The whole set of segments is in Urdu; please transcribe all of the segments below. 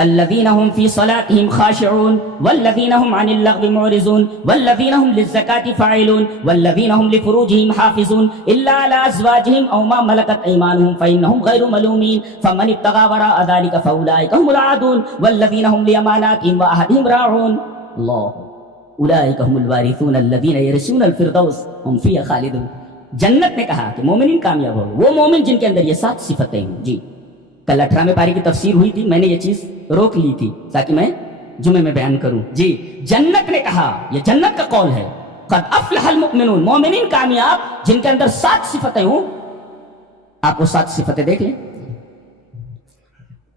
الذين هم في صلاتهم خاشعون والذين هم عن اللغو معرضون والذين هم للزكاة فاعلون والذين هم لفروجهم حافظون إلا على أزواجهم أو ما ملكت أيمانهم فإنهم غير ملومين فمن ابتغى وراء ذلك فأولئك هم العادون والذين هم لأماناتهم وعهدهم راعون الله أولئك هم الوارثون الذين يرثون الفردوس هم فيها خالدون. جنت نے کہا کہ مومنین کامیاب ہو وہ مومن جن کے اندر یہ 7 صفتیں ہیں. جی کل 18ویں پاری کی تفسیر ہوئی تھی, میں نے یہ چیز روک لی تھی تاکہ میں جمعے میں بیان کروں. جی جنت نے کہا, یہ جنت کا قول ہے, قد افلح المؤمنون, مومنین کامیاب جن کے اندر 7 صفتیں ہوں. آپ وہ 7 صفتیں دیکھ لیں.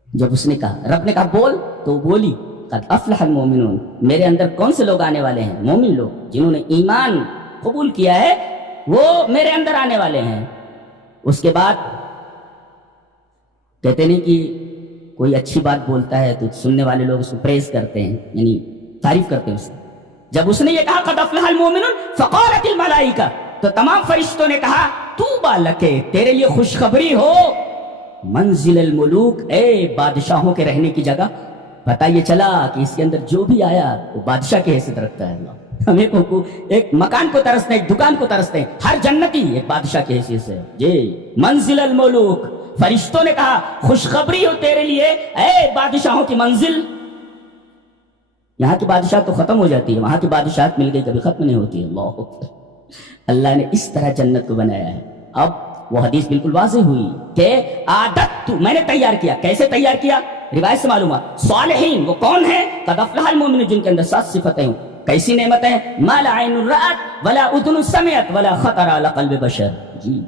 جب اس نے کہا, رب نے کہا بول, تو بولی قد افلح المؤمنون, میرے اندر کون سے لوگ آنے والے ہیں؟ مومن لوگ جنہوں نے ایمان قبول کیا ہے وہ میرے اندر آنے والے ہیں. اس کے بعد کہتے نہیں کہ کوئی اچھی بات بولتا ہے تو سننے والے لوگ اس کو پریز کرتے ہیں, یعنی تعریف کرتے ہیں اس کی. جب اس نے یہ کہا قد افلح المؤمنون فقالت الملائکہ, تو تمام فرشتوں نے کہا طوبی لک, تیرے لیے خوشخبری ہو, منزل الملوک, اے بادشاہوں کے رہنے کی جگہ. پتہ یہ چلا کہ اس کے اندر جو بھی آیا وہ بادشاہ کی حیثیت رکھتا ہے. اللہ ہمیں ایک مکان کو ترستے ہیں, ایک دکان کو ترستے ہیں, ہر جنتی ایک بادشاہ کی حیثیت سے. جی منزل الملوک, فرشتوں نے کہا خوشخبری ہو تیرے لیے اے بادشاہوں کی منزل. یہاں کی بادشاہت تو ختم ہو جاتی ہے, وہاں کی بادشاہت مل گئی کبھی ختم نہیں ہوتی. اللہ نے اس طرح جنت کو بنایا ہے. اب وہ حدیث بالکل واضح ہوئی کہ عادت تو میں نے تیار کیا. کیسے تیار کیا؟ روایت سے معلوم ہے. صالحین وہ کون ہیں؟ قد افلح المؤمنون, جن کے اندر 7 صفتیں ہوں. کیسی نعمتیں؟ ما لا عین رأت ولا اذن سمعت ولا خطر علی قلب بشر. جی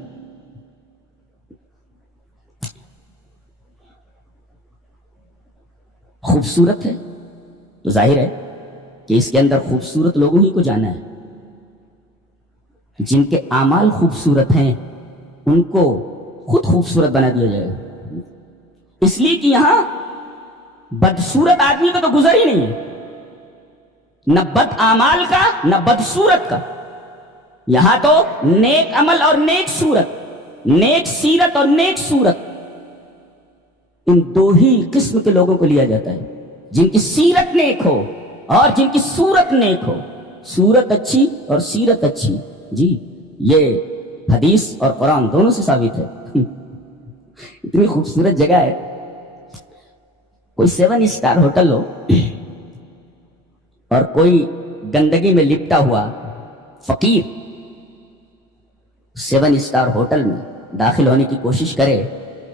خوبصورت ہے تو ظاہر ہے کہ اس کے اندر خوبصورت لوگوں ہی کو جانا ہے. جن کے اعمال خوبصورت ہیں ان کو خود خوبصورت بنا دیا جائے گا. اس لیے کہ یہاں بدصورت آدمی کا تو گزر ہی نہیں ہے, نہ بد اعمال کا نہ بدصورت کا. یہاں تو نیک عمل اور نیک صورت, نیک سیرت اور نیک صورت, ان 2 ہی قسم کے لوگوں کو لیا جاتا ہے. جن کی سیرت نیک ہو اور جن کی صورت نیک ہو. صورت اچھی اور سیرت اچھی, جی یہ حدیث اور قرآن دونوں سے ثابت ہے. اتنی خوبصورت جگہ ہے. کوئی 7 اسٹار ہوٹل ہو اور کوئی گندگی میں لپٹا ہوا فقیر 7 اسٹار ہوٹل میں داخل ہونے کی کوشش کرے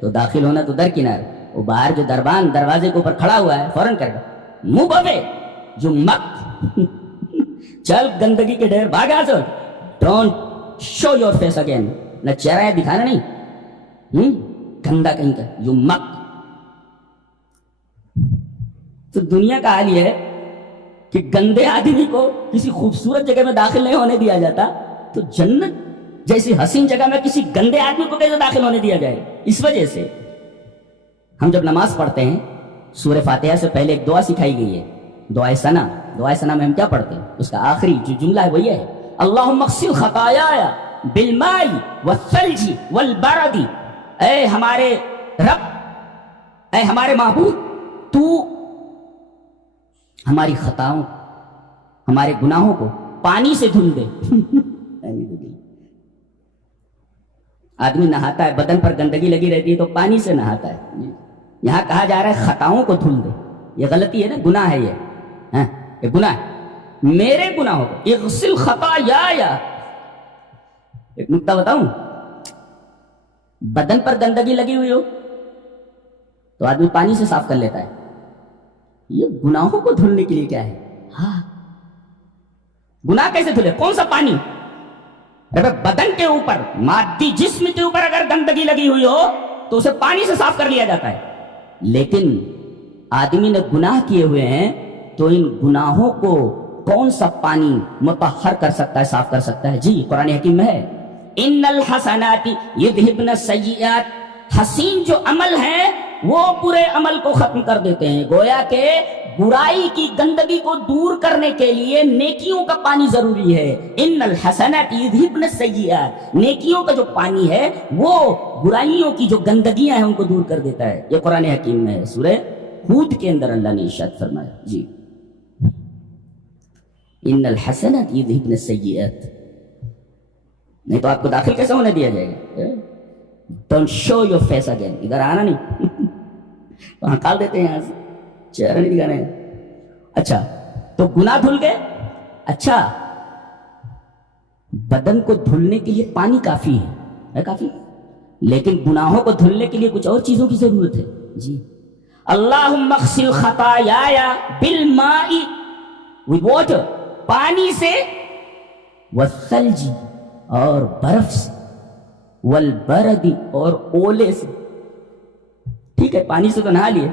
تو داخل ہونا تو درکنار, وہ باہر جو دربان دروازے کے اوپر کھڑا ہوا ہے فوراً کرے گا منہ بوے جو مک چل گندگی کے ڈھیر بھاگا so, don't show your face again, نہ چہرہ ہے دکھانا نہیں, گندا کہیں کا یو مک. تو دنیا کا حال یہ ہے کہ گندے آدمی کو کسی خوبصورت جگہ میں داخل نہیں ہونے دیا جاتا, تو جنت جیسی حسین جگہ میں کسی گندے آدمی کو کیسے داخل ہونے دیا جائے؟ اس وجہ سے ہم جب نماز پڑھتے ہیں سورہ فاتحہ سے پہلے ایک دعا سکھائی گئی ہے, دعائے ثنا. دعائے ثنا میں ہم کیا پڑھتے ہیں؟ اس کا آخری جو جملہ ہے وہ یہ ہے, اللہم اغسل خطایایا بالماء والثلج والبرد. اے ہمارے رب, اے ہمارے معبود, تو ہماری خطاؤں ہمارے گناہوں کو پانی سے دھل دے. آدمی نہاتا ہے, بدن پر گندگی لگی رہتی ہے تو پانی سے نہاتا ہے. یہاں کہا جا رہا ہے خطاؤں کو دھل دے. یہ غلطی ہے نا, گناہ ہے یہ گناہ ہے. میرے گناہوں کو اغسل خطایا. ایک نکتہ بتاؤں, بدن پر گندگی لگی ہوئی ہو تو آدمی پانی سے صاف کر لیتا ہے. یہ گناہوں کو دھلنے کے لیے کیا ہے؟ ہاں گناہ کیسے دھلے؟ کون سا پانی؟ بدن کے اوپر, مادی جسم کے اوپر اگر گندگی لگی ہوئی ہو تو اسے پانی سے صاف کر لیا جاتا ہے. لیکن آدمی نے گناہ کیے ہوئے ہیں تو ان گناہوں کو کون سا پانی مطہر کر سکتا ہے, صاف کر سکتا ہے؟ جی قرآن حکیم میں ہے, ان الحسنات یذہبن السیئات. حسین جو عمل ہیں وہ برے عمل کو ختم کر دیتے ہیں. گویا کہ برائی کی گندگی کو دور کرنے کے لیے نیکیوں کا پانی ضروری ہے. ان الحسنات یذہبن السیئات, نیکیوں کا جو پانی ہے وہ برائیوں کی جو گندگیاں ہیں ان کو دور کر دیتا ہے. یہ قرآن حکیم میں ہے, سورہ ہود کے اندر اللہ نے ارشاد فرمایا جی ان الحسنات یذہبن السیئات. نہیں تو آپ کو داخل کیسے ہونے دیا جائے گا؟ Don't show your face again. ادھر آنا نہیں وہاں کال دیتے ہیں یہاں سے چہرہ نہیں دکھانا ہے. اچھا تو گناہ دھل گئے. اچھا بدن کو دھلنے کے لیے پانی کافی ہے کافی, لیکن گناہوں کو دھلنے کے لیے کچھ اور چیزوں کی ضرورت ہے جی. اللہم اغسل خطایا بالماء with water, پانی سے, والثلج اور برف سے, والبرد اور اولے سے. ٹھیک ہے پانی سے تو نہا لیے,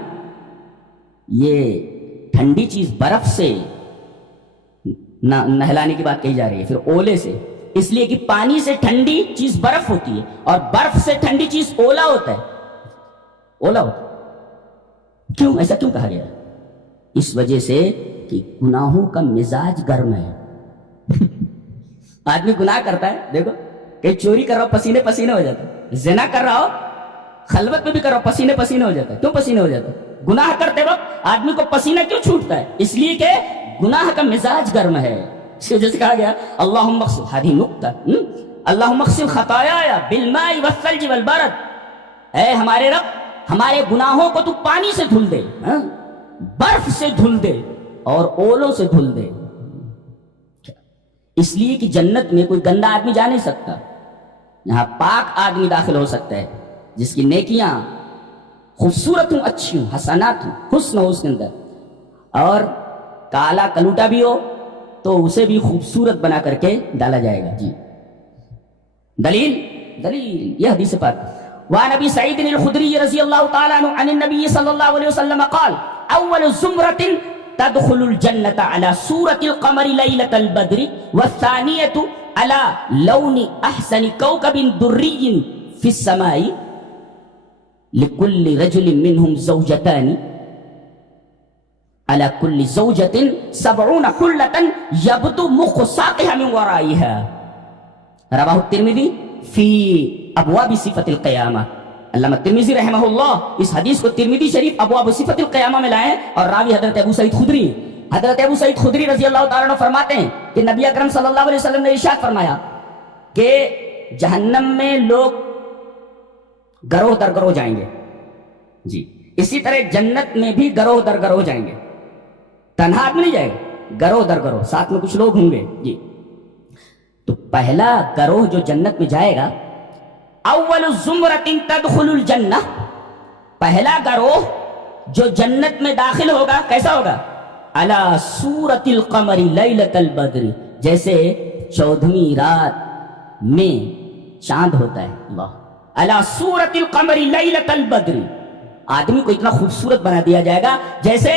یہ ٹھنڈی چیز برف سے نہلانے کی بات کہی جا رہی ہے, پھر اولے سے, اس لیے کہ پانی سے ٹھنڈی چیز برف ہوتی ہے اور برف سے ٹھنڈی چیز اولا ہوتا ہے. اولا ہوتا ہے. کیوں ایسا کیوں کہا گیا؟ اس وجہ سے کہ گناہوں کا مزاج گرم ہے. آدمی گناہ کرتا ہے, دیکھو کہیں چوری کر رہا ہو پسینے پسینے ہو جاتا ہے, زنا کر رہا ہو خلوت میں بھی کر رہا ہو پسینے پسینے ہو جاتا ہے. کیوں پسینے ہو جاتا ہے؟ گناہ کرتے وقت آدمی کو پسینہ کیوں چھوٹتا ہے؟ اس لیے کہ گناہ کا مزاج گرم ہے. اس وجہ سے کہا گیا اللہم اغسل, ہذه نقطہ, اللہم اغسل خطایا بالماء والثلج والبرد. اے ہمارے رب ہمارے گناہوں کو تو پانی سے دھل دے, برف سے دھل دے اور اولوں سے دھل دے. اس لیے کہ جنت میں کوئی گندا آدمی جا نہیں سکتا, یہاں پاک آدمی داخل ہو سکتا ہے جس کی نیکیاں خوبصورت ہوں, اچھی ہوں, حسنات ہوں, حسن ہو اس کے اندر, اور کالا کلوٹا بھی ہو تو اسے بھی خوبصورت بنا کر کے ڈالا جائے گا جی. دلیل یہ حدیث پاک. وعن ابی سعید الخدری رضی اللہ تعالی عنہ عن النبی صلی اللہ علیہ وسلم قال اول زمرۃ تدخل الجنة على سورة القمر ليلة البدر والثانية على لون أحسن كوكب دري في السماء لكل رجل منهم زوجتان على كل زوجة 70 حلة يبدو مخ ساقها من ورائها. رواه الترمذي في ابواب صفة القیامہ. علامہ ترمذی رحمہ اللہ اس حدیث کو ترمذی شریف ابواب صفت القیامہ میں لائے اور راوی حضرت ابو سعید خدری. حضرت ابو سعید خدری رضی اللہ تعالیٰ عنہ فرماتے ہیں کہ نبی اکرم صلی اللہ علیہ وسلم نے ارشاد فرمایا کہ جہنم میں لوگ گروہ در گروہ جائیں گے جی, اسی طرح جنت میں بھی گروہ در گروہ جائیں گے. تنہا آدمی نہیں جائے گا, گروہ در گروہ ساتھ میں کچھ لوگ ہوں گے جی. تو پہلا گروہ جو جنت میں جائے گا, اول زمرۃ تدخل الجنہ, پہلا گروہ جو جنت میں داخل ہوگا کیسا ہوگا؟ علی سورۃ القمر لیلۃ البدر, جیسے 14ویں رات میں چاند ہوتا ہے. اللہ, علی سورۃ القمر لیلۃ البدر, آدمی کو اتنا خوبصورت بنا دیا جائے گا جیسے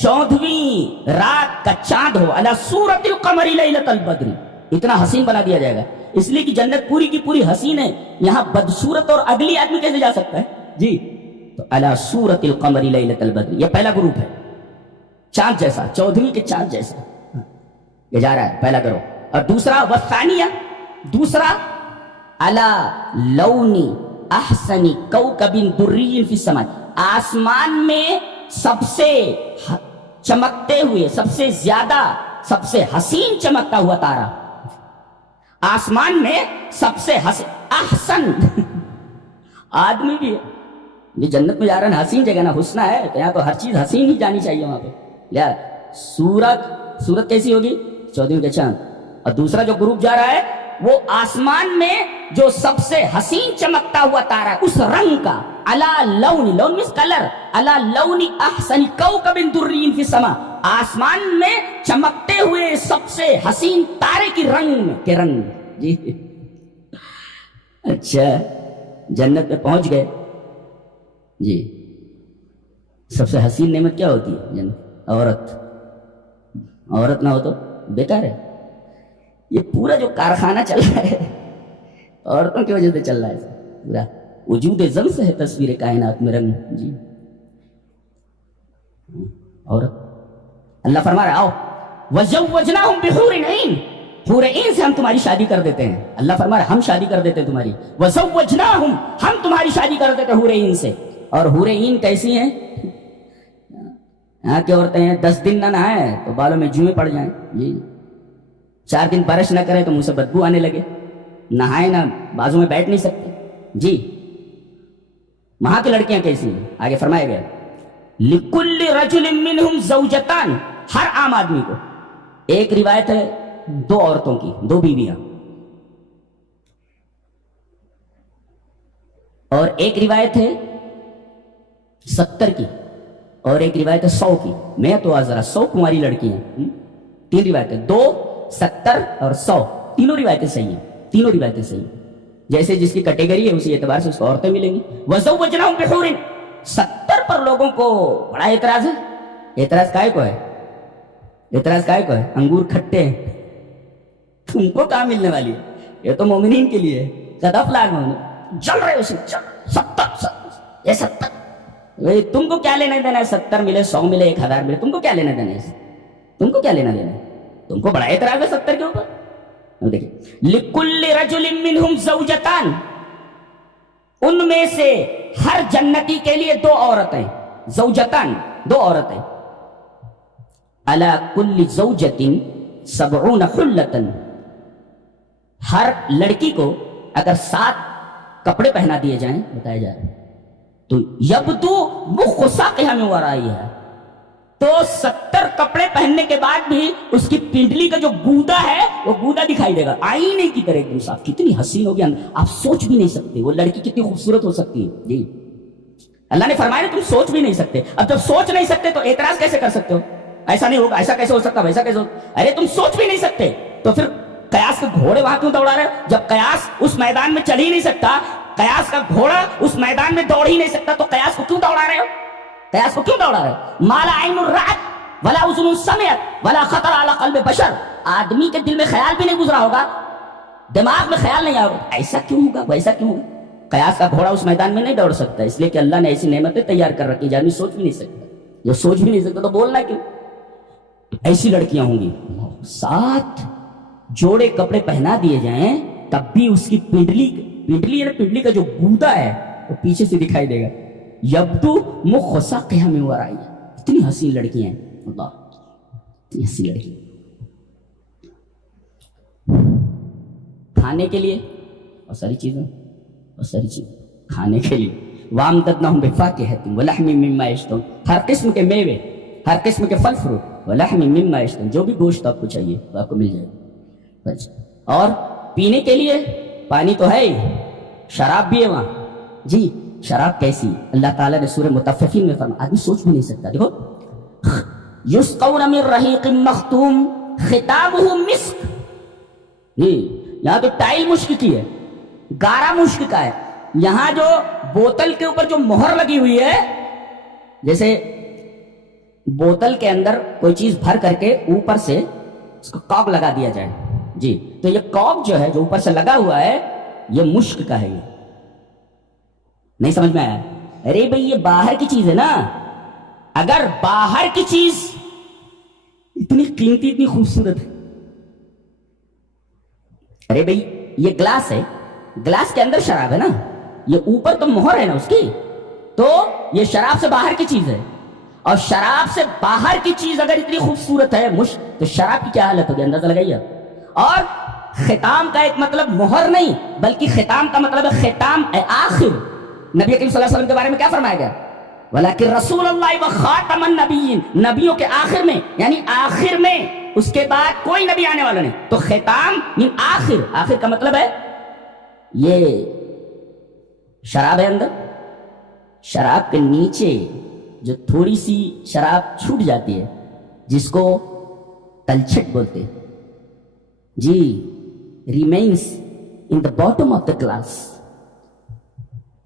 14ویں رات کا چاند ہو. علی سورۃ القمر لیلۃ البدر, اتنا حسین بنا دیا جائے گا. اس لیے کہ جنت پوری کی پوری حسین ہے, یہاں بدصورت اور اگلی آدمی کیسے جا سکتا ہے جی. تو علی سورۃ القمر لیلۃ البدر, یہ پہلا گروپ ہے, چاند جیسا, 14ویں کے چاند جیسا یہ جا رہا ہے پہلا گروہ. اور دوسرا والثانیہ, دوسرا علی لون احسن کوکب دری فی السماء, آسمان میں سب سے چمکتے ہوئے, سب سے زیادہ, سب سے حسین چمکتا ہوا تارا, آسمان میں سب سے احسن آدمی بھی ہے. یہ جنت میں جا رہا ہے, حسین جگہ نا, حسنہ ہے تو یہاں تو ہر چیز حسین ہی جانی چاہیے وہاں پہ. لیا سورت کیسی ہوگی؟ 14ویں کے چاند. اور دوسرا جو گروپ جا رہا ہے وہ آسمان میں جو سب سے حسین چمکتا ہوا تارا ہے اس رنگ کا, علی لون, لون مینس کلر, علی لون احسن کوکب دری فی السماء, آسمان میں چمکتے ہوئے سب سے حسین تارے کی رنگ کے رنگ جی. اچھا جنت میں پہنچ گئے جی. سب سے حسین نعمت کیا ہوتی ہے جنت؟ عورت. عورت نہ ہو تو بیکار ہے. یہ پورا جو کارخانہ چل رہا ہے عورتوں کی وجہ سے چل رہا ہے پورا. وجود زم سے ہے تصویر کائنات میں رنگ جی. عورت, اللہ فرما رہا آؤ وَزَوَّجْنَاهُمْ بِحُورٍ عِينٍ, حور عین سے ہم تمہاری شادی کر دیتے ہیں. اللہ فرما رہا ہم شادی کر دیتے ہیں تمہاری. وَزَوَّجْنَاهُمْ, ہم تمہاری شادی کر دیتے ہیں حور عین سے. اور حور عین کیسی ہیں؟ یہاں کی عورتیں ہیں 10 دن نہ نہائے تو بالوں میں جوئیں پڑ جائیں جی، 4 دن برش نہ کرے تو منہ سے بدبو آنے لگے، نہائے نہ بازو میں بیٹھ نہیں سکتے جی۔ وہاں کی لڑکیاں کیسی ہیں؟ آگے فرمایا گیا لِكُلِّ رَجُلٍ مِّنْهُمْ زَوْجَتَانِ، ہر عام آدمی کو ایک روایت ہے 2 عورتوں کی، 2 بیویاں، اور ایک روایت ہے 70 کی، اور ایک روایت ہے 100 کی۔ میں تو ذرا 100 کماری لڑکی ہیں، 3 روایتیں، 2، 70 اور 100، تینوں روایتیں صحیح ہیں، تینوں روایتیں صحیح ہیں۔ جیسے جس کی کیٹیگری ہے اسی اعتبار سے اس کو عورتیں ملیں گی۔ وَزَوَّجْنَاهُمْ بِحُورٍ، 70 پر لوگوں کو بڑا اعتراض ہے۔ اعتراض کائے کو ہے؟ اعتراض کائے کو ہے؟ انگور کھٹے ہیں، تم کو کہاں ملنے والی ہے؟ یہ تو مومنین کے لیے ہے۔ صدف لاکھ جل رہے اسے، 70 یہ 70، تم کو کیا لینا دینا ہے؟ 70 ملے، 100 ملے، 1000 ملے، تم کو کیا لینا دینا ہے؟ تم کو کیا لینا دینا ہے؟ تم کو بڑا اعتراض ہے 70 کے اوپر۔ دیکھیں لِكُلِّ رَجُلٍ مِّنْهُمْ زَوْجَتَانِ، ان میں سے ہر جنتی کے لیے 2 عورتیں، زوجتان 2 عورتیں، عَلَى كُلِّ زَوْجَةٍ 70 حُلَّةً، ہر لڑکی کو اگر 7 کپڑے پہنا دیے جائیں، بتایا جا رہا ہے، تو یبدو مخ ساقها من ورائها، تو 70 کپڑے پہننے کے بعد بھی اس کی پنڈلی کا جو گودا ہے وہ گودا دکھائی دے گا، آئینے کی طرح ایک دم صاف۔ کتنی حسین ہوگی، آپ سوچ بھی نہیں سکتے وہ لڑکی کتنی خوبصورت ہو سکتی ہے جی۔ اللہ نے فرمایا نا تم سوچ بھی نہیں سکتے۔ اب جب سوچ نہیں سکتے تو اعتراض کیسے کر سکتے ہو؟ ایسا نہیں ہوگا، ایسا کیسے ہو سکتا، ویسا کیسے ہو؟ ارے تم سوچ بھی نہیں سکتے تو پھر قیاس کے گھوڑے وہاں کیوں دوڑا رہے ہو؟ جب قیاس اس میدان میں چل ہی نہیں سکتا، قیاس کا گھوڑا اس میدان میں دوڑ ہی نہیں سکتا، تو قیاس کو کیوں دوڑا رہے ہو؟ قیاس کو کیوں دوڑا رہے ہو؟ مالا عین رأت ولا اذن سمعت ولا خطر على قلب بشر، آدمی کے دل میں خیال بھی نہیں گزرا ہوگا، دماغ میں خیال نہیں آیا ہوگا، ایسا کیوں ہوگا، ویسا کیوں ہوگا؟ قیاس کا گھوڑا اس میدان میں نہیں دوڑ سکتا، اس لیے کہ اللہ نے ایسی نعمتیں تیار کر رکھی آدمی سوچ بھی نہیں سکتا۔ جو سوچ بھی نہیں سکتا تو بولنا کیوں؟ ایسی لڑکیاں ہوں گی 7 جوڑے کپڑے پہنا دیے جائیں تب بھی اس کی پنڈلی کا جو گودا ہے وہ پیچھے سے دکھائی دے گا۔ یبدو مخ ساقها من ورائها، اتنی حسین لڑکیاں ہیں، اللہ اتنی حسین لڑکی۔ کھانے کے لیے اور ساری چیزیں کھانے کے لیے وَأَمْدَدْنَاهُمْ بِفَاكِهَةٍ وَلَحْمٍ مِّمَّا يَشْتَهُونَ، ہر قسم کے میوے، ہر قسم کے پھل فروٹ، وَلَحْمٍ مِّمَّا يَشْتَهُونَ، جو بھی گوشت آپ کو چاہیے وہ آپ کو مل جائے گا۔ اور پینے کے لیے پانی تو ہے ہی، شراب بھی ہے وہاں جی۔ شراب کیسی؟ اللہ تعالیٰ نے سورہ مطففین میں فرمایا، آدمی سوچ بھی نہیں سکتا۔ دیکھو یسقون من رحیق مختوم ختامہ مسک، جی یہاں تو ٹائل مشک کی ہے، گارا مشک کا ہے۔ یہاں جو بوتل کے اوپر جو مہر لگی ہوئی ہے، جیسے بوتل کے اندر کوئی چیز بھر کر کے اوپر سے اس کو کاک لگا دیا جائے جی، تو یہ کاک جو ہے جو اوپر سے لگا ہوا ہے یہ مشک کا ہے۔ یہ نہیں سمجھ میں آیا؟ ارے بھئی یہ باہر کی چیز ہے نا، اگر باہر کی چیز اتنی قیمتی اتنی خوبصورت ہے، ارے بھئی یہ گلاس ہے، گلاس کے اندر شراب ہے نا، یہ اوپر تو مہر ہے نا اس کی، تو یہ شراب سے باہر کی چیز ہے، اور شراب سے باہر کی چیز اگر اتنی خوبصورت ہے مشک، تو شراب کی کیا حالت ہوگی اندازہ لگائیے۔ اور ختام کا ایک مطلب مہر نہیں بلکہ ختام کا مطلب ہے ختام آخر۔ نبی کریم صلی اللہ علیہ وسلم کے بارے میں کیا فرمایا گیا؟ ولیکن رسول اللہ و خاتم النبیین، نبیوں کے آخر میں، یعنی آخر میں اس کے بعد کوئی نبی آنے والا نہیں، تو ختام من آخر، آخر کا مطلب ہے یہ شراب ہے اندر، شراب کے نیچے جو تھوڑی سی شراب چھوٹ جاتی ہے جس کو تلچھٹ بولتے جی، remains in the bottom of the glass,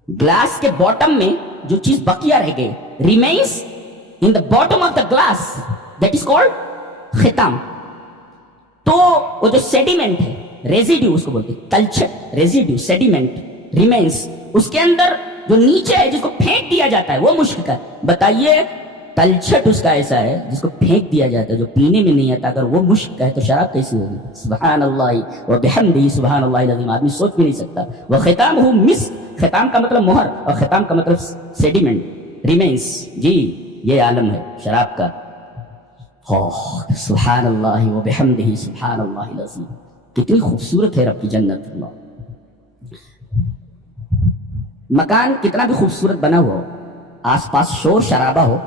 glass کے باٹم میں جو چیز بقیہ رہ گئی، remains in the bottom of the glass, that is called ختام۔ تو وہ جو سیڈیمنٹ ہے، ریزیڈیو اس کو بولتے، تلچھٹ، ریزیڈیو، سیڈیمنٹ، ریمینس، اس کے اندر جو نیچے ہے جس کو پھینک دیا جاتا ہے وہ مشک کا ہے۔ بتائیے تلچھٹ اس کا ایسا ہے جس کو پھینک دیا جاتا ہے، جو پینے میں نہیں آتا، اگر وہ مشک کا ہے تو شراب کیسی ہوگی؟ سبحان اللہ و بحمدہ سبحان اللہ العظیم، آدمی سوچ بھی نہیں سکتا۔ وہ ختام ہو مسک، ختام کا مطلب مہر، اور ختام کا مطلب سیڈیمنٹ، ریمینس جی۔ یہ عالم ہے شراب کا. سبحان اللہ و بحمدہ سبحان اللہ العظیم. کتنی خوبصورت ہے رب کی جنت. اللہ مکان کتنا بھی خوبصورت بنا ہوا ہو, آس پاس شور شرابہ ہو,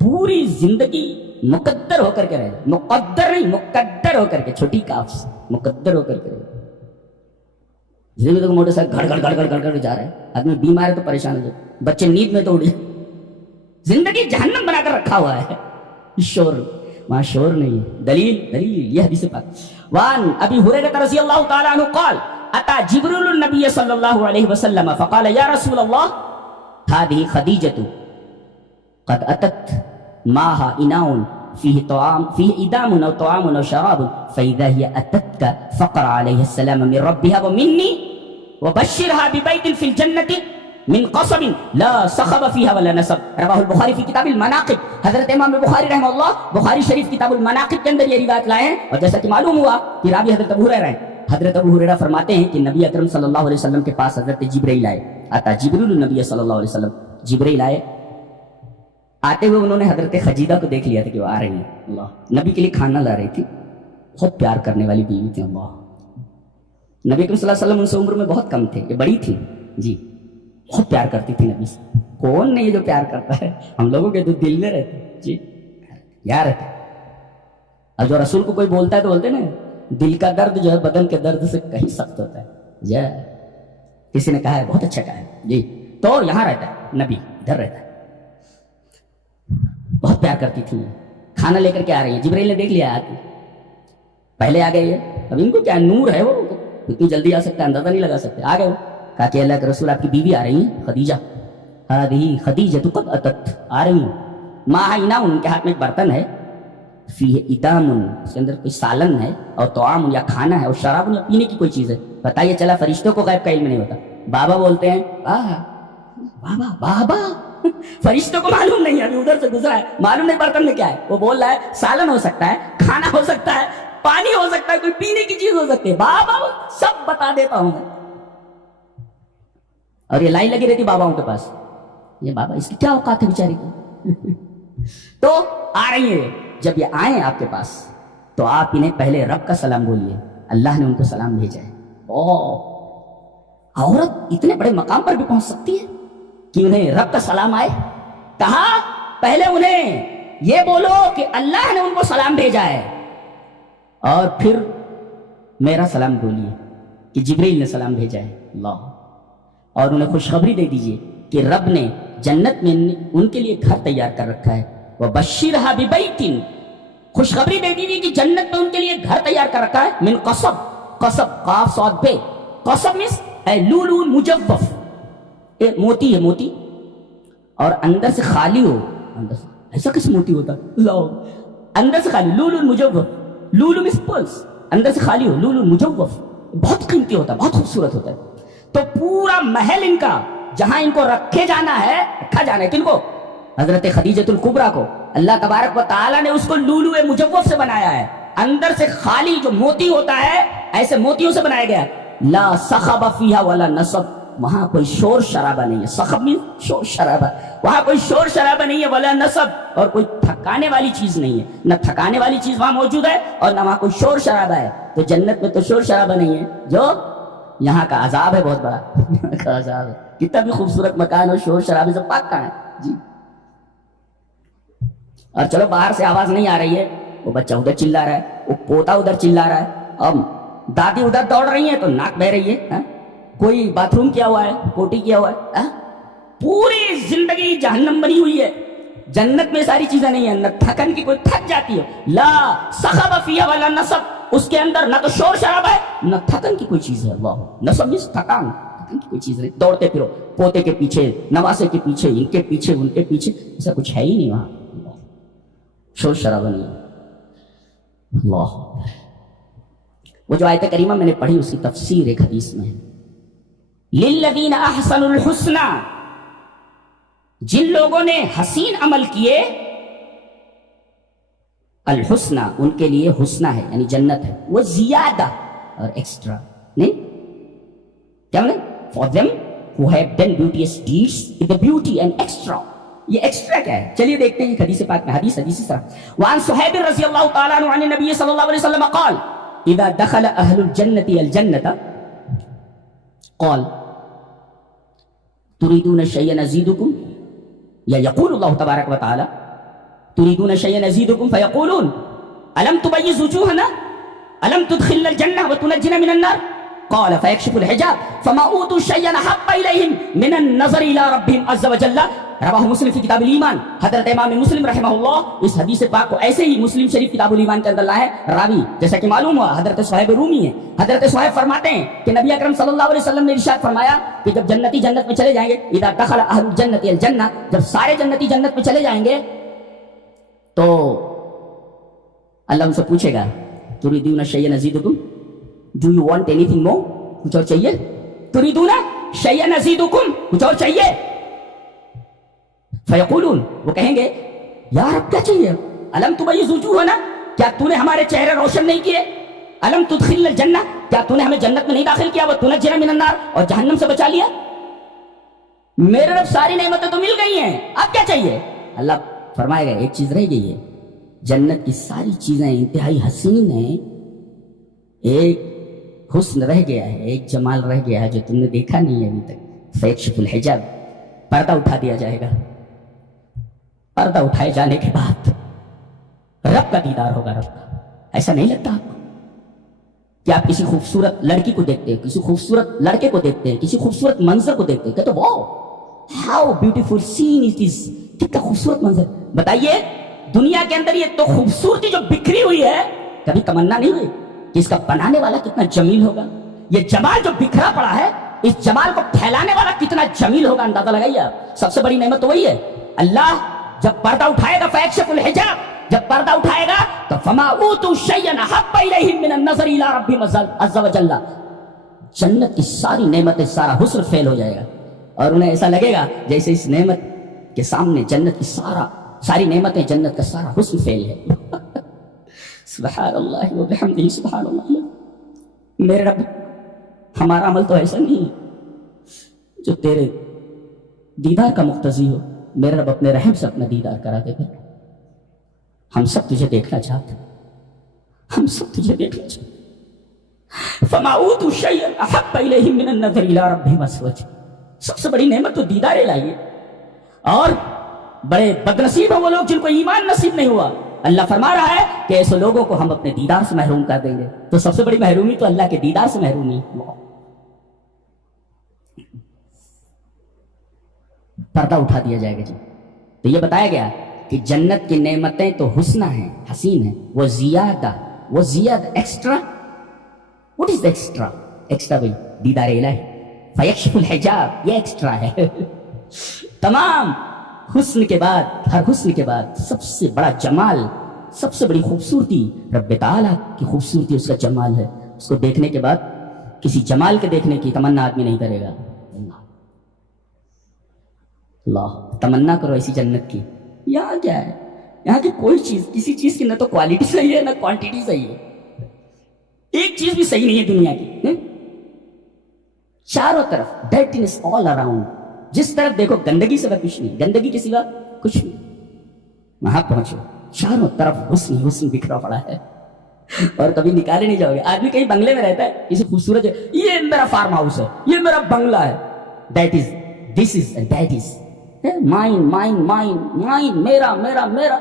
پوری زندگی مقدر ہو کر کے رہے. مقدر نہیں, مقدر ہو کر کے, چھوٹی کاف سے مقدر ہو کر کے رہے. زندگی تو موٹر سائیکل گھڑ گھڑ گھڑ گھڑ گھڑ جا رہا ہے, آدمی بیمار ہے تو پریشان ہو جائے, بچے نیند میں تو اڑ جائے. زندگی جہنم بنا کر رکھا ہوا ہے. شور وہاں شور نہیں ہے. دلیل یہ حدیث پاک. وان ابی ہریرہ رضی اللہ تعالی عنہ قال اتى جبريل النبي صلى الله عليه وسلم فقال يا رسول الله هذه خديجة قد أتت معها إناء فيه طعام فيه إدام أو طعام أو شراب فإذا هي أتتك فقر عليه السلام من ربها ومني وبشرها ببيت في الجنة من قصب لا صخب فيها ولا نصب. رواه البخاری في کتاب المناقب. حضرت امام بخاری رحمہ اللہ بخاری شریف کتاب المناقب کے اندر یہ روایت لائے ہیں, اور جیسا کہ معلوم ہوا کہ راوی حضرت ابو ہریرہ ہیں. حضرت ابو ہریرہ فرماتے ہیں کہ نبی اکرم صلی اللہ علیہ وسلم کے پاس حضرت جبرائیل آئے. آتا جبریل النبی صلی اللہ علیہ وسلم, جبرائیل آئے. آتے ہوئے انہوں نے حضرت خدیجہ کو دیکھ لیا تھا کہ وہ آ رہی ہیں. اللہ نبی کے لیے کھانا لا رہی تھی. بہت پیار کرنے والی بیوی تھی. اللہ نبی اکرم صلی اللہ علیہ وسلم ان سے عمر میں بہت کم تھے, یہ بڑی تھی جی, بہت پیار کرتی تھی نبی سے. کون نہیں جو پیار کرتا ہے, ہم لوگوں کے تو دل میں رہتے جی, یار رہتے. اور جو رسول کو کوئی بولتا ہے تو بولتے نا دل کا درد جو ہے بدن کے درد سے کہیں سخت ہوتا ہے. جی کسی نے کہا ہے, بہت اچھا کہا ہے جی. تو یہاں رہتا ہے نبی, ادھر رہتا ہے. بہت پیار کرتی تھی. کھانا لے کر کے آ رہی ہیں. جبرائیل نے دیکھ لیا آتی, پہلے آ گئی ہے. اب ان کو کیا نور ہے, وہ اتنی جلدی آ سکتا ہے اندازہ نہیں لگا سکتے. آ گئے وہ, کہا کہ اللہ کے رسول آپ کی بیوی آ رہی ہیں خدیجہ. ہذہ خدیجہ قد اتت, آ رہی ہیں. معہا اناء, ان کے ہاتھ میں ایک برتن ہے. فیہ ادام, اس کے اندر کوئی سالن ہے, اور طعام یا کھانا ہے, اور شراب یا پینے کی کوئی چیز ہے. بتائیے چلا فرشتوں کو غیب کا علم نہیں ہوتا. بابا بولتے ہیں بابا بابا, فرشتوں کو معلوم نہیں ہے, ابھی ادھر سے گزرا ہے, معلوم نہیں برتن میں کیا ہے. وہ بول رہا ہے سالن ہو سکتا ہے, کھانا ہو سکتا ہے, پانی ہو سکتا ہے, کوئی پینے کی چیز ہو سکتی ہے. بابا سب بتا دیتا ہوں میں. اور یہ لائن لگی رہتی باباؤں کے پاس. یہ بابا اس کی کیا اوقات ہے بیچاری کی. تو آ رہی ہے. جب یہ آئیں آپ کے پاس تو آپ انہیں پہلے رب کا سلام بولیے. اللہ نے ان کو سلام بھیجا ہے. عورت اتنے بڑے مقام پر بھی پہنچ سکتی ہے کہ انہیں رب کا سلام آئے. کہا پہلے انہیں یہ بولو کہ اللہ نے ان کو سلام بھیجا ہے, اور پھر میرا سلام بولیے کہ جبرائیل نے سلام بھیجا ہے. اللہ, اور انہیں خوشخبری دے دیجئے کہ رب نے جنت میں ان کے لیے گھر تیار کر رکھا ہے. وَبَشِّرْهَا بِبَيْتٍ, خوشخبری دے دیجئے کہ جنت میں ان کے لیے گھر تیار کر رکھا ہے. من قصب, قصب قاف صاد بے, قصب مس لولو مجوف, موتی ہے, موتی, اور اندر سے خالی ہو. اندر سے ایسا کس موتی ہوتا ہے, اندر سے خالی, لولو مجوف, لولو مس پلس, اندر سے خالی ہو, لولو مجوف, بہت قیمتی ہوتا ہے, بہت خوبصورت ہوتا ہے. تو پورا محل ان کا جہاں ان کو رکھے جانا ہے, رکھا جانا ہے کن کو, حضرت خدیجۃ الکبریٰ کو. اللہ تبارک و تعالیٰ نے اس کو لولو مجوف سے بنایا ہے, اندر سے خالی, جو موتی ہوتا ہے ایسے موتیوں سے بنایا گیا. لا صخب فیہا ولا نصب, وہاں کوئی شور شرابہ نہیں ہے. صخب میں شور شرابہ, وہاں کوئی شور شرابہ نہیں ہے. ولا نصب, اور کوئی تھکانے والی چیز نہیں ہے. نہ تھکانے والی چیز وہاں موجود ہے, اور نہ وہاں کوئی شور شرابہ ہے. تو جنت میں تو شور شرابہ نہیں ہے, جو یہاں کا عذاب ہے بہت بڑا. یہاں کا عذاب ہے. کتنا بھی خوبصورت مکان اور شور شرابے سے پاک کہاں ہے جی. اور چلو باہر سے آواز نہیں آ رہی ہے, وہ بچہ ادھر چلا رہا ہے, وہ پوتا ادھر چلا رہا ہے, اب دادی ادھر دوڑ رہی ہیں تو ناک بہ رہی ہے, کوئی باتھ روم کیا ہوا ہے, پوٹی کیا ہوا ہے. پوری زندگی جہنم بنی ہوئی ہے. جنت میں ساری چیزیں نہیں ہیں. نہ تھکن کی کوئی تھک جاتی ہے, لا صخب فیہا ولا نصب, اس کے اندر نہ تو شور شرابہ ہے نہ تھکن کی کوئی چیز ہے. اللہ, نصب میں تھکان, تھکن کی کوئی چیز نہیں. دوڑتے پھرو پوتے کے پیچھے, نواسے کے پیچھے, ان کے پیچھے, ان کے پیچھے, ایسا کچھ ہے ہی نہیں وہاں. شور شرابہ نہیں ہے. اللہ, وہ جو آیت کریمہ میں نے پڑھی اس کی تفسیر ایک حدیث میں ہے. للذین احسنوا الحسنى, جن لوگوں نے حسین عمل کیے, الحسنى ان کے لیے حسنہ ہے یعنی جنت ہے, وہ زیادہ اور ایکسٹرا نہیں. کیا مطلب, for them who have done beauteous deeds with the beauty and extra, یہ ایکسٹرا کیا ہے؟ چلیے دیکھتے ہیں حدیث پاک میں. حدیث طرح وعن صہیب رضی اللہ تعالیٰ عنہ عن النبی صلی اللہ علیہ وسلم قال اذا دخل اہل الجنة الجنة قال تريدون شيئا نزيدكم یا یقول اللہ تبارک و تعالی تريدون شيئا نزيدكم فيقولون الم تبيض وجوهنا الم تدخلنا الجنة وتنجنا من النار قال فيكشف الحجاب فما اوتوا شيئا احب اليهم من النظر الى ربهم عز وجل. رواہ مسلم فی کتاب الایمان. حضرت امام مسلم رحمہ اللہ اس حدیث پاک کو ایسے ہی مسلم شریف کتاب الایمان کے اندر لائے. راوی جیسا کہ معلوم ہوا حضرت صہیب رومی ہیں. حضرت صہیب فرماتے ہیں کہ نبی اکرم صلی اللہ علیہ وسلم نے ارشاد فرمایا کہ جب جنتی جنت میں چلے جائیں گے اذا دخل اہل الجنة الجنہ جب سارے جنتی جنت میں چلے جائیں گے تو اللہ ان سے پوچھے گا تريدون شيئا نزيدكم do you want anything more کچھ اور چاہیے تريدون شيئا نزيدكم کچھ اور چاہیے فیقولون وہ کہیں گے یا رب کیا چاہیے الم تبیض وجوہنا کیا تو نے ہمارے چہرے روشن نہیں کیے الم تدخلنا الجنہ کیا تو نے ہمیں جنت میں نہیں داخل کیا وتنجنا من النار اور جہنم سے بچا لیا میرے رب ساری نعمتیں تو مل گئی ہیں اب کیا چاہیے اللہ فرمائے گا ایک چیز رہ گئی ہے جنت کی ساری چیزیں انتہائی حسین ہیں ایک حسن رہ گیا ہے ایک جمال رہ گیا ہے جو تم نے دیکھا نہیں ہے ابھی تک فیکشف الحجاب پردہ اٹھا دیا جائے گا پردہ اٹھائے جانے کے بعد رب کا دیدار ہوگا رب کا ایسا نہیں لگتا آپ کو کہ آپ کسی خوبصورت لڑکی کو دیکھتے ہیں کسی خوبصورت لڑکے کو دیکھتے ہیں کسی خوبصورت منظر کو دیکھتے ہیں کہتے wow how beautiful scene it is کتنا خوبصورت منظر بتائیے دنیا کے اندر یہ تو خوبصورتی جو بکھری ہوئی ہے کبھی تمنا نہیں ہوئی کہ اس کا بنانے والا کتنا جمیل ہوگا یہ جمال جو بکھرا پڑا ہے اس جمال کو پھیلانے والا کتنا جمیل ہوگا اندازہ لگائیے آپ سب سے بڑی نعمت تو وہی ہے اللہ جب پردہ اٹھائے گا فیکشف الحجاب جب پردہ اٹھائے گا تو فما اوتوا شیئا احب الیہم من النظر الی ربہم عز وجل جنت کی ساری نعمتیں سارا حسن فیل ہو جائے گا اور انہیں ایسا لگے گا جیسے اس نعمت کے سامنے جنت کی ساری نعمتیں جنت کا سارا حسن فیل ہے سبحان اللہ و بحمدہ سبحان اللہ میرے رب ہمارا عمل تو ایسا نہیں ہے جو تیرے دیدار کا مقتضی ہو میرے رب اپنے رحم سے اپنا دیدار کرا دے گا ہم سب تجھے دیکھنا چاہتے ہم سب تجھے دیکھنا چاہتے فما اوتوا شیئا احب الیہم من النظر الی ربہم عز وجل سب سے بڑی نعمت تو دیدار الہی ہے اور بڑے بدنصیب ہیں وہ لوگ جن کو ایمان نصیب نہیں ہوا اللہ فرما رہا ہے کہ ایسے لوگوں کو ہم اپنے دیدار سے محروم کر دیں گے تو سب سے بڑی محرومی تو اللہ کے دیدار سے محرومی پردہ اٹھا دیا جائے گا جی تو یہ بتایا گیا کہ جنت کی نعمتیں تو حسنہ ہیں حسین ہیں وہ زیادہ extra what is extra extra بھائی دیدار الہی فیکشف الحجاب یہ ایکسٹرا ہے تمام حسن کے بعد ہر حسن کے بعد سب سے بڑا جمال سب سے بڑی خوبصورتی رب تعالیٰ کی خوبصورتی اس کا جمال ہے اس کو دیکھنے کے بعد کسی جمال کے دیکھنے کی تمنا آدمی نہیں کرے گا اللہ تمنا کرو ایسی جنت کی یہاں کیا ہے یہاں کی کوئی چیز کسی چیز کی نہ تو کوالٹی صحیح ہے نہ کوانٹیٹی صحیح ہے ایک چیز بھی صحیح نہیں ہے دنیا کی چاروں طرف ڈرٹینس آل اراؤنڈ جس طرف دیکھو گندگی سے کچھ نہیں گندگی کے سوا کچھ نہیں وہاں پہنچو چاروں طرف حسن حسن بکھرا پڑا ہے اور کبھی نکالے نہیں جاؤ گے آدمی کہیں بنگلے میں رہتا ہے کسی خوبصورت یہ میرا فارم ہاؤس ہے یہ میرا بنگلہ ہے that is this is and that is mine mine mine mine میرا میرا میرا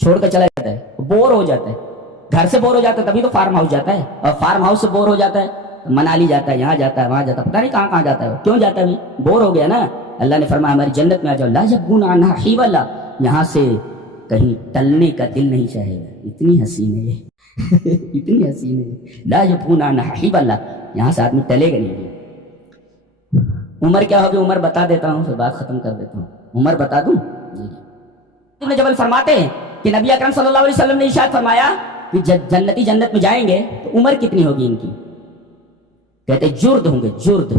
چھوڑ کر چلا جاتا ہے بور ہو جاتا ہے گھر سے بور ہو جاتا ہے تبھی تو فارم ہاؤس جاتا ہے اور فارم ہاؤس سے بور ہو جاتا ہے منالی جاتا ہے یہاں جاتا ہے وہاں جاتا ہے پتہ نہیں کہاں کہاں جاتا ہے کیوں جاتا ہے بور ہو گیا نا اللہ نے فرمایا ہماری جنت میں آ جاؤ لا یبغون عنہا حولا یہاں سے کہیں ٹلنے کا دل نہیں چاہے گا اتنی حسین ہے یہ اتنی حسین ہے لا یبغون عنہا حولا یہاں سے آدمی ٹلے گا نہیں عمر کیا ہوگی عمر بتا دیتا ہوں پھر بات ختم کر دیتا ہوں عمر بتا دوں ابن جبل فرماتے ہیں کہ نبی اکرم صلی اللہ علیہ وسلم نے ارشاد فرمایا کہ جنتی جنت میں جائیں گے تو عمر کتنی ہوگی ان کی کہتے جرد ہوں گے جرد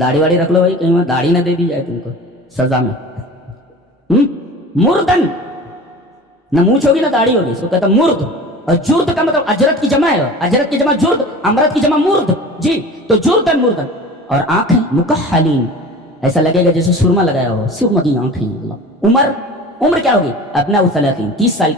داڑھی واڑی رکھ لو بھائی کہیں داڑھی نہ دے دی جائے تم کو سزا میں مردن نہ مونچھ ہوگی نہ داڑھی ہوگی اس کو کہتا مرد اور جرد کا مطلب اجرت کی جمع ہے اجرت کی جمع جرد امرت کی جمع مرد جی تو جردن مردن اور آنکھیں مکحلین ایسا لگے گا جیسے سرما لگایا ہو، سرما کی آنکھیں. اللہ. عمر کیا ہوگی؟ اپنا 30 سال